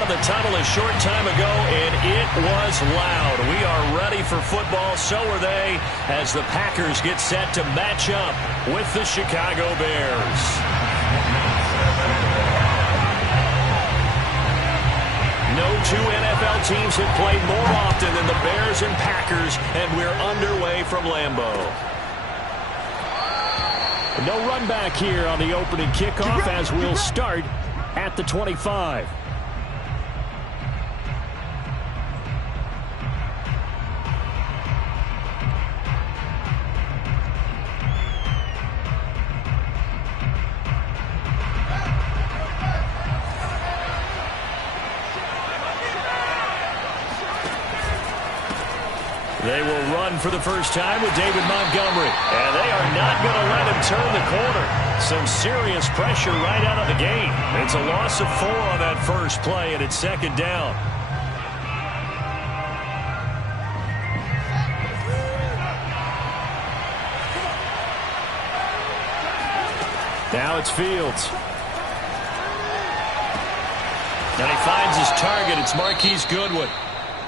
out of the tunnel a short time ago, and it was loud. We are ready for football. So are they, as the Packers get set to match up with the Chicago Bears. No two NFL teams have played more often than the Bears and Packers, and we're underway from Lambeau. No run back here on the opening kickoff as we'll start at the 25. They will run for the first time with David Montgomery. And they are not going to let him turn the corner. Some serious pressure right out of the gate. It's a loss of 4 on that first play, and it's second down. Now it's Fields. And he finds his target. It's Marquise Goodwin.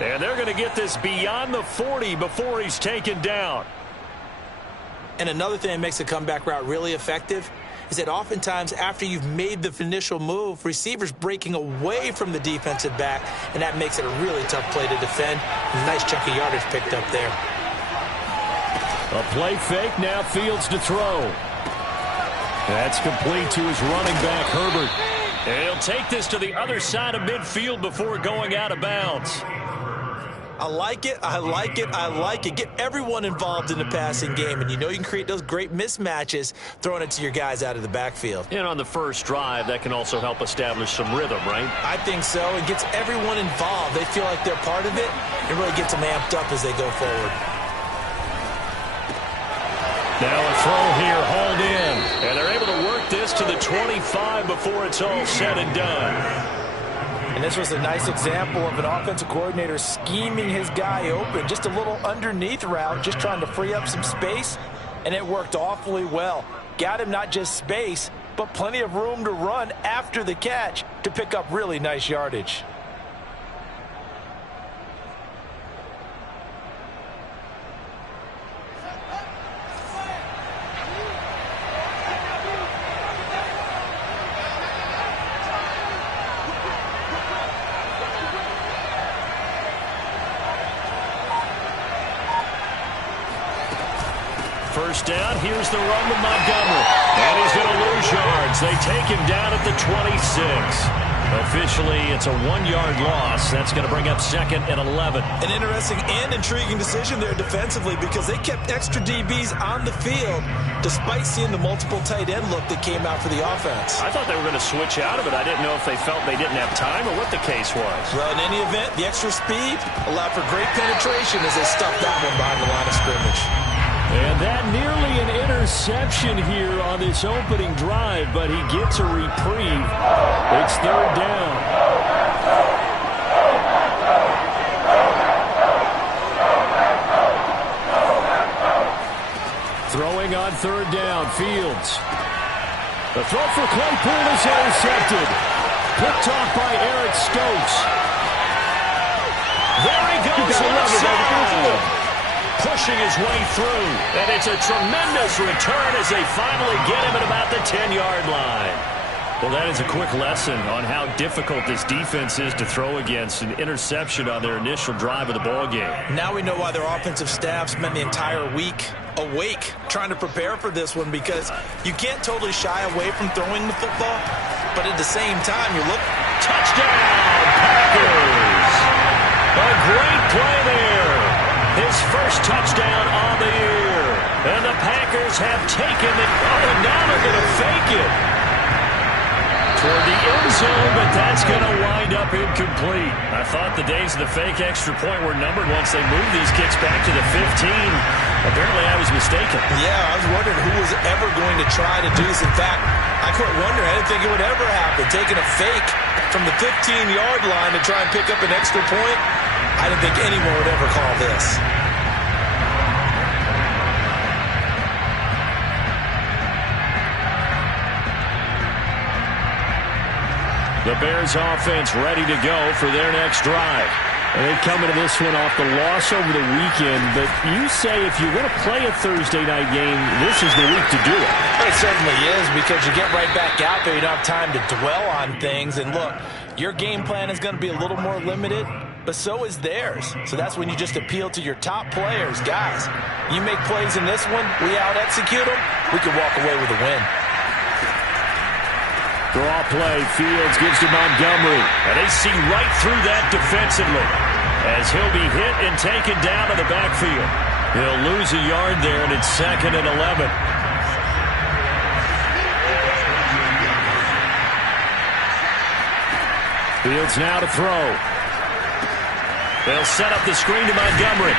And they're going to get this beyond the 40 before he's taken down. And another thing that makes a comeback route really effective is that oftentimes after you've made the initial move, receivers breaking away from the defensive back, and that makes it a really tough play to defend. Nice chunk of yardage picked up there. A play fake, now Fields to throw. That's complete to his running back, Herbert. And he'll take this to the other side of midfield before going out of bounds. I like it, I like it, I like it. Get everyone involved in the passing game, and you know you can create those great mismatches throwing it to your guys out of the backfield. And on the first drive, that can also help establish some rhythm, right? I think so. It gets everyone involved. They feel like they're part of it. It really gets them amped up as they go forward. Now a throw here, hauled in. And they're able to work this to the 25 before it's all said and done. And this was a nice example of an offensive coordinator scheming his guy open. Just a little underneath route, just trying to free up some space. And it worked awfully well. Got him not just space, but plenty of room to run after the catch to pick up really nice yardage. First down, here's the run with Montgomery. And he's going to lose yards. They take him down at the 26. Officially, it's a 1-yard loss. That's going to bring up second and 11. An interesting and intriguing decision there defensively because they kept extra DBs on the field despite seeing the multiple tight end look that came out for the offense. I thought they were going to switch out of it. I didn't know if they felt they didn't have time or what the case was. Well, in any event, the extra speed allowed for great penetration as they stuffed that one behind the line of scrimmage. And that nearly an interception here on this opening drive, but he gets a reprieve. It's third down. Throwing on third down, Fields. The throw for Claypool is intercepted. Picked off by Eric Stokes. There he goes inside. Pushing his way through, and it's a tremendous return as they finally get him at about the 10-yard line. Well, that is a quick lesson on how difficult this defense is to throw against. An interception on their initial drive of the ballgame. Now we know why their offensive staff spent the entire week awake trying to prepare for this one, because you can't totally shy away from throwing the football, but at the same time, you look. Touchdown, Packers! A great play there. His first touchdown on the year. And the Packers have taken it. Oh, and now they're going to fake it toward the end zone, but that's going to wind up incomplete. I thought the days of the fake extra point were numbered once they moved these kicks back to the 15. Apparently, I was mistaken. Yeah, I was wondering who was ever going to try to do this. In fact, I quit wondering. I didn't think it would ever happen. Taking a fake from the 15-yard line to try and pick up an extra point. I didn't think anyone would ever call this. The Bears offense ready to go for their next drive. And they come into this one off the loss over the weekend, but you say if you're going to play a Thursday night game, this is the week to do it. It certainly is, because you get right back out there. You don't have time to dwell on things. And look, your game plan is going to be a little more limited, but so is theirs. So that's when you just appeal to your top players. Guys, you make plays in this one, we out-execute them, we can walk away with a win. Draw play, Fields gives to Montgomery. And they see right through that defensively as he'll be hit and taken down to the backfield. He'll lose a yard there, and it's 2nd and 11. Fields now to throw. They'll set up the screen to Montgomery.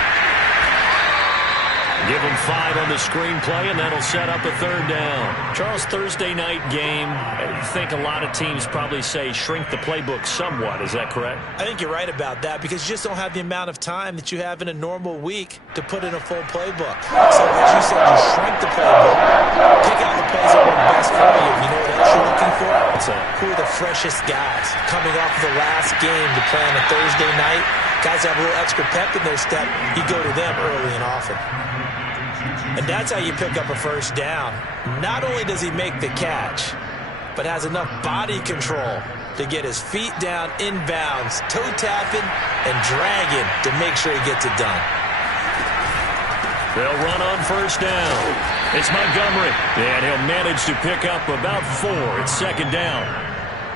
Give him 5 on the screen play, and that'll set up a 3rd down. Charles, Thursday night game, I think a lot of teams probably say shrink the playbook somewhat. Is that correct? I think you're right about that, because you just don't have the amount of time that you have in a normal week to put in a full playbook. So as you said, you shrink the playbook, pick out the plays that work best for you. You know what else you're looking for? Who are the freshest guys coming off the last game to play on a Thursday night? Guys have a little extra pep in their step. You go to them early and often. And that's how you pick up a 1st down. Not only does he make the catch, but has enough body control to get his feet down inbounds, toe tapping and dragging to make sure he gets it done. They'll run on 1st down. It's Montgomery, and he'll manage to pick up about 4. It's 2nd down.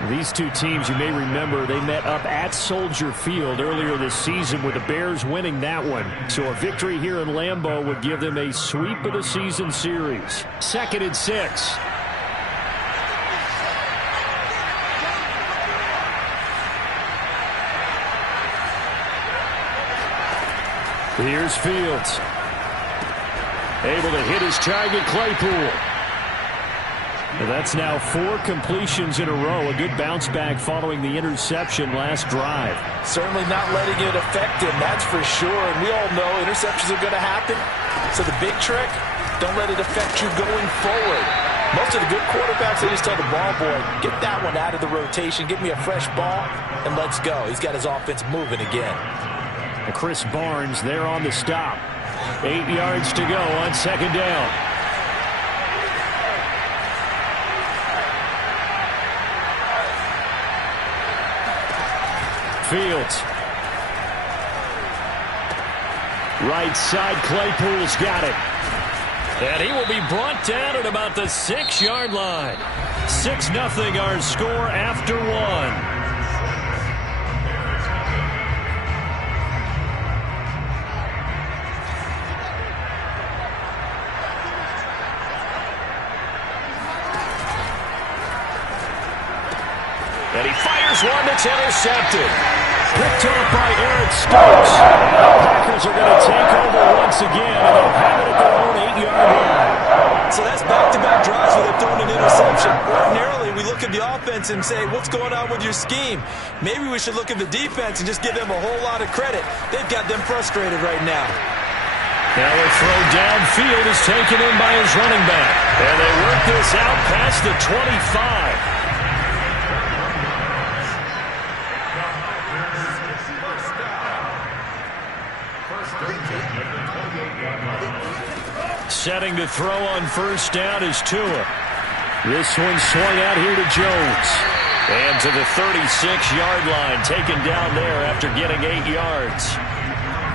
These two teams, you may remember, they met up at Soldier Field earlier this season with the Bears winning that one. So a victory here in Lambeau would give them a sweep of the season series. 2nd and 6. Here's Fields. Able to hit his target, Claypool. And that's now 4 completions in a row. A good bounce back following the interception last drive. Certainly not letting it affect him, that's for sure. And we all know interceptions are going to happen. So the big trick, don't let it affect you going forward. Most of the good quarterbacks, they just tell the ball boy, get that one out of the rotation, give me a fresh ball, and let's go. He's got his offense moving again. And Chris Barnes there on the stop. 8 yards to go on 2nd down. Fields. Right side, Claypool's got it. And he will be brought down at about the 6-yard line. 6-0 our score after 1. And he fires one that's intercepted. Picked off by Eric Stokes. The Packers are going to take over once again, and they'll have it at their own 8-yard line. So that's back-to-back drives where they've thrown an interception. Ordinarily, we look at the offense and say, what's going on with your scheme? Maybe we should look at the defense and just give them a whole lot of credit. They've got them frustrated right now. Now a throw downfield is taken in by his running back. And they work this out past the 25. Setting to throw on 1st down is Tua. This one swung out here to Jones. And to the 36-yard line, taken down there after getting 8 yards.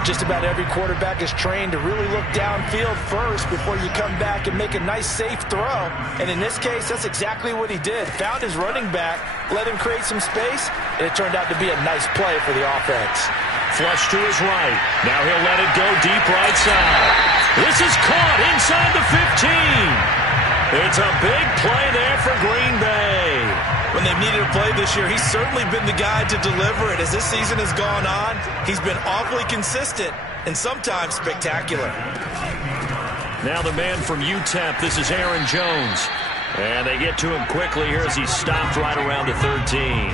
Just about every quarterback is trained to really look downfield first before you come back and make a nice, safe throw. And in this case, that's exactly what he did. Found his running back, let him create some space, and it turned out to be a nice play for the offense. Flush to his right. Now he'll let it go deep right side. This is caught inside the 15. It's a big play there for Green Bay. When they've needed a play this year, he's certainly been the guy to deliver it. As this season has gone on, he's been awfully consistent and sometimes spectacular. Now the man from UTEP, this is Aaron Jones. And they get to him quickly here as he stopped right around the 13.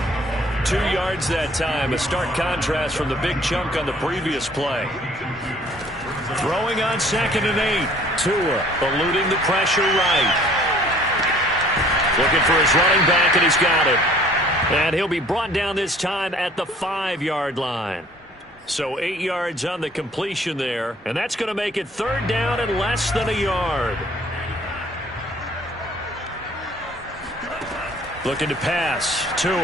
2 yards that time, a stark contrast from the big chunk on the previous play. Throwing on 2nd and 8. Tua eluding the pressure right. Looking for his running back, and he's got it. And he'll be brought down this time at the 5-yard line. So 8 yards on the completion there. And that's going to make it 3rd down and less than a yard. Looking to pass. Tua.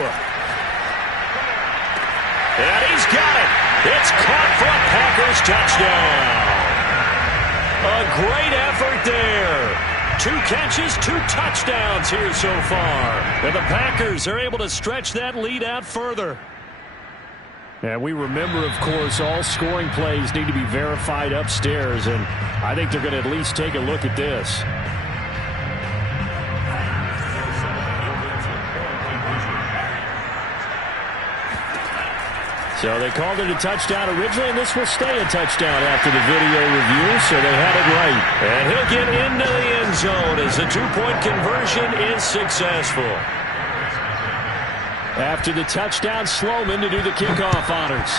And he's got it. It's caught for a Packers touchdown. A great effort there. 2 catches, 2 touchdowns here so far. And the Packers are able to stretch that lead out further. And we remember, of course, all scoring plays need to be verified upstairs, and I think they're going to at least take a look at this. So they called it a touchdown originally, and this will stay a touchdown after the video review, so they had it right. And he'll get into the end zone as the 2-point conversion is successful. After the touchdown, Sloman to do the kickoff honors.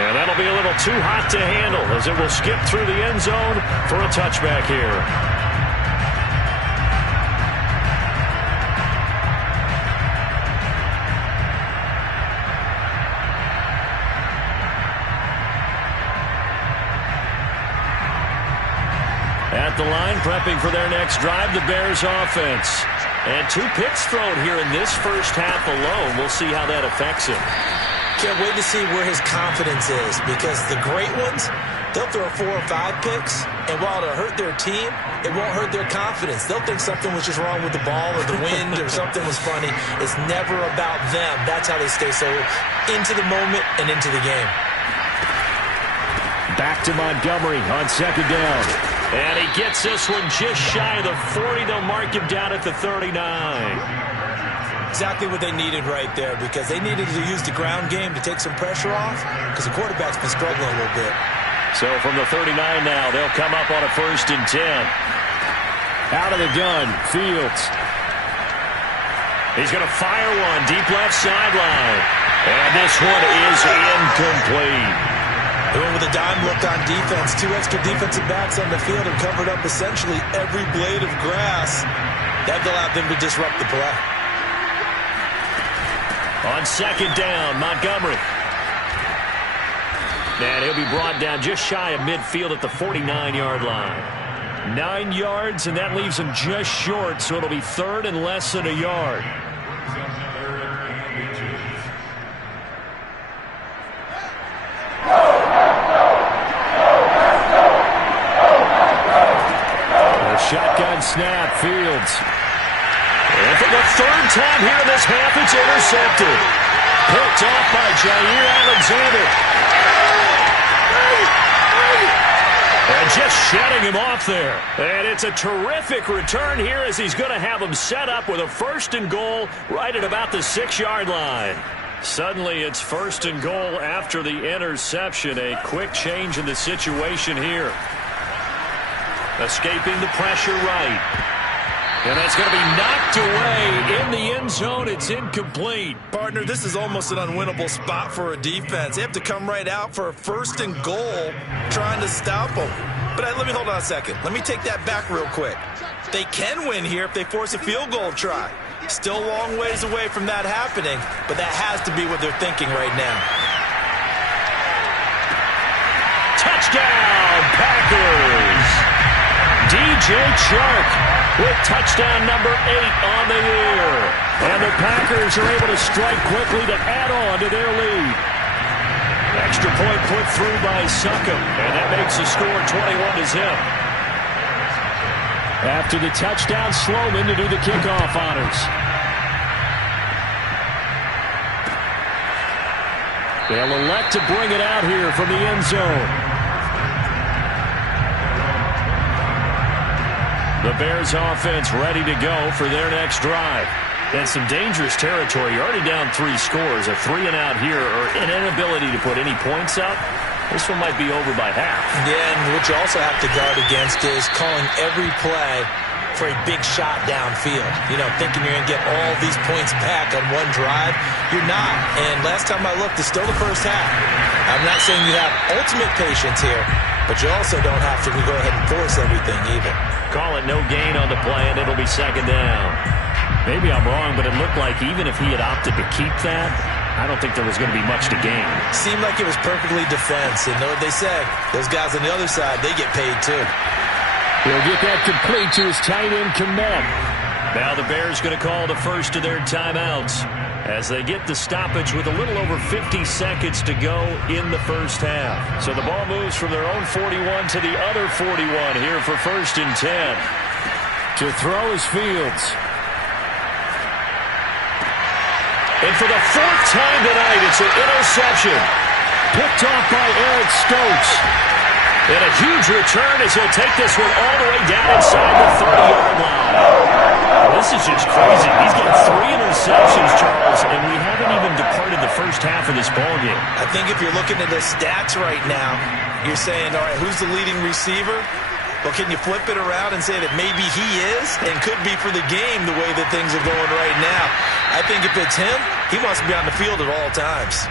And that'll be a little too hot to handle as it will skip through the end zone for a touchback here. At the line, prepping for their next drive, the Bears offense. And 2 picks thrown here in this first half alone. We'll see how that affects him. Can't wait to see where his confidence is, because the great ones, they'll throw 4 or 5 picks, and while it'll hurt their team, it won't hurt their confidence. They'll think something was just wrong with the ball or the wind or something was funny. It's never about them. That's how they stay so into the moment and into the game. Back to Montgomery on 2nd down. And he gets this one just shy of the 40. They'll mark him down at the 39. Exactly what they needed right there, because they needed to use the ground game to take some pressure off, because the quarterback's been struggling a little bit. So from the 39 now, they'll come up on a 1st and 10. Out of the gun, Fields. He's going to fire one deep left sideline. And this one is incomplete. They went with a dime look on defense. 2 extra defensive backs on the field and covered up essentially every blade of grass. That allowed them to disrupt the play. On 2nd down, Montgomery. And he'll be brought down just shy of midfield at the 49-yard line. 9 yards, and that leaves him just short, so it'll be 3rd and less than a yard. Shotgun snap, Fields. And for the 3rd time here in this half, it's intercepted. Picked off by Jair Alexander. And just shutting him off there. And it's a terrific return here as he's going to have him set up with a 1st and goal right at about the 6-yard line. Suddenly it's 1st and goal after the interception. A quick change in the situation here. Escaping the pressure right. And that's going to be knocked away in the end zone. It's incomplete. Partner, this is almost an unwinnable spot for a defense. They have to come right out for a 1st and goal trying to stop them. But let me hold on a second. Let me take that back real quick. They can win here if they force a field goal try. Still a long ways away from that happening, but that has to be what they're thinking right now. Touchdown, Packers! DJ Chark with touchdown number 8 on the year. And the Packers are able to strike quickly to add on to their lead. Extra point put through by Succop, and that makes the score 21-0. After the touchdown, Sloman to do the kickoff honors. They'll elect to bring it out here from the end zone. The Bears offense ready to go for their next drive. And some dangerous territory. You're already down 3 scores. A 3-and-out here, or an inability to put any points up. This one might be over by half. Yeah, and what you also have to guard against is calling every play for a big shot downfield. You know, thinking you're going to get all these points back on one drive. You're not. And last time I looked, it's still the first half. I'm not saying you have ultimate patience here, but you also don't have to go ahead and force everything either. Call it no gain on the play, and it'll be second down. Maybe I'm wrong, but it looked like even if he had opted to keep that, I don't think there was going to be much to gain. Seemed like it was perfectly defense. And know what they say? Those guys on the other side, they get paid too. He'll get that complete to his tight end, Kmet. Now the Bears going to call the first of their timeouts as they get the stoppage with a little over 50 seconds to go in the first half. So the ball moves from their own 41 to the other 41 here for 1st and 10. To throw is Fields. And for the 4th time tonight, it's an interception. Picked off by Eric Stokes. And a huge return as he'll take this one all the way down inside the 30-yard line. This is just crazy. He's got 3 interceptions, Charles, and we haven't even departed the first half of this ballgame. I think if you're looking at the stats right now, you're saying, all right, who's the leading receiver? Well, can you flip it around and say that maybe he is and could be for the game the way that things are going right now? I think if it's him, he must be on the field at all times.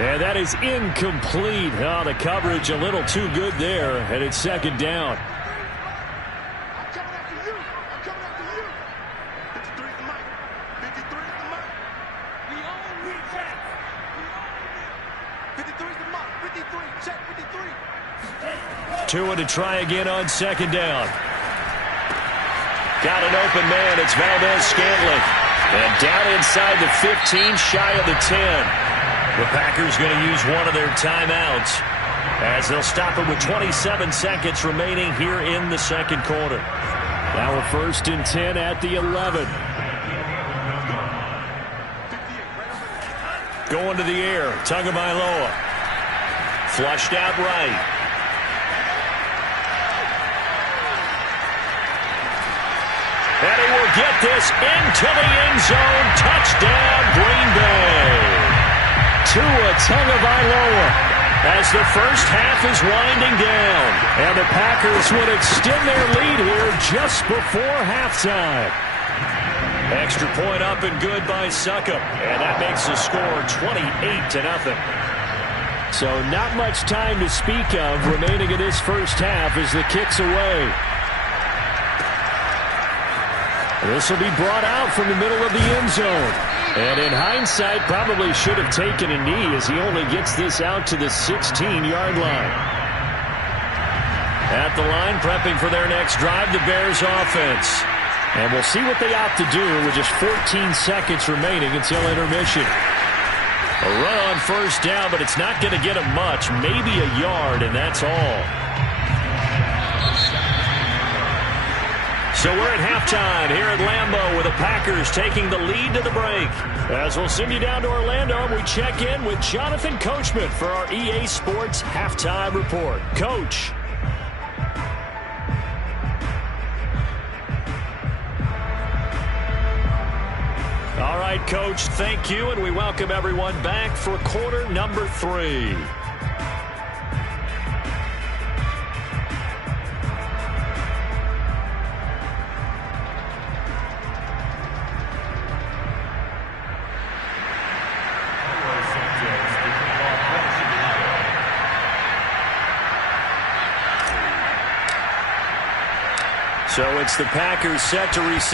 And that is incomplete. Oh, the coverage a little too good there, and it's second down. I'm coming after you. I'm coming after you. 53 is the mic. 53 is the mic. We own we check. We own it. 53 is the mic. 53. Check 53. Tua to try again on second down. Got an open man. It's Valdez-Scantling. And down inside the 15, shy of the 10. The Packers going to use one of their timeouts as they'll stop it with 27 seconds remaining here in the second quarter. Now a 1st and 10 at the 11. Going to the air. Tagovailoa. Flushed out right. And he will get this into the end zone. Touchdown, Green Bay. Tua Tagovailoa as the first half is winding down. And the Packers would extend their lead here just before halftime. Extra point up and good by Succop. And that makes the score 28-0. So not much time to speak of remaining in this first half as the kick's away. This will be brought out from the middle of the end zone. And in hindsight, probably should have taken a knee as he only gets this out to the 16-yard line. At the line, prepping for their next drive, the Bears offense. And we'll see what they opt to do with just 14 seconds remaining until intermission. A run on first down, but it's not going to get him much. Maybe a yard, and that's all. So we're at halftime here at Lambeau with the Packers taking the lead to the break. As we'll send you down to Orlando, we check in with Jonathan Coachman for our EA Sports Halftime Report. Coach. All right, Coach, thank you, and we welcome everyone back for quarter number 3. So it's the Packers set to receive.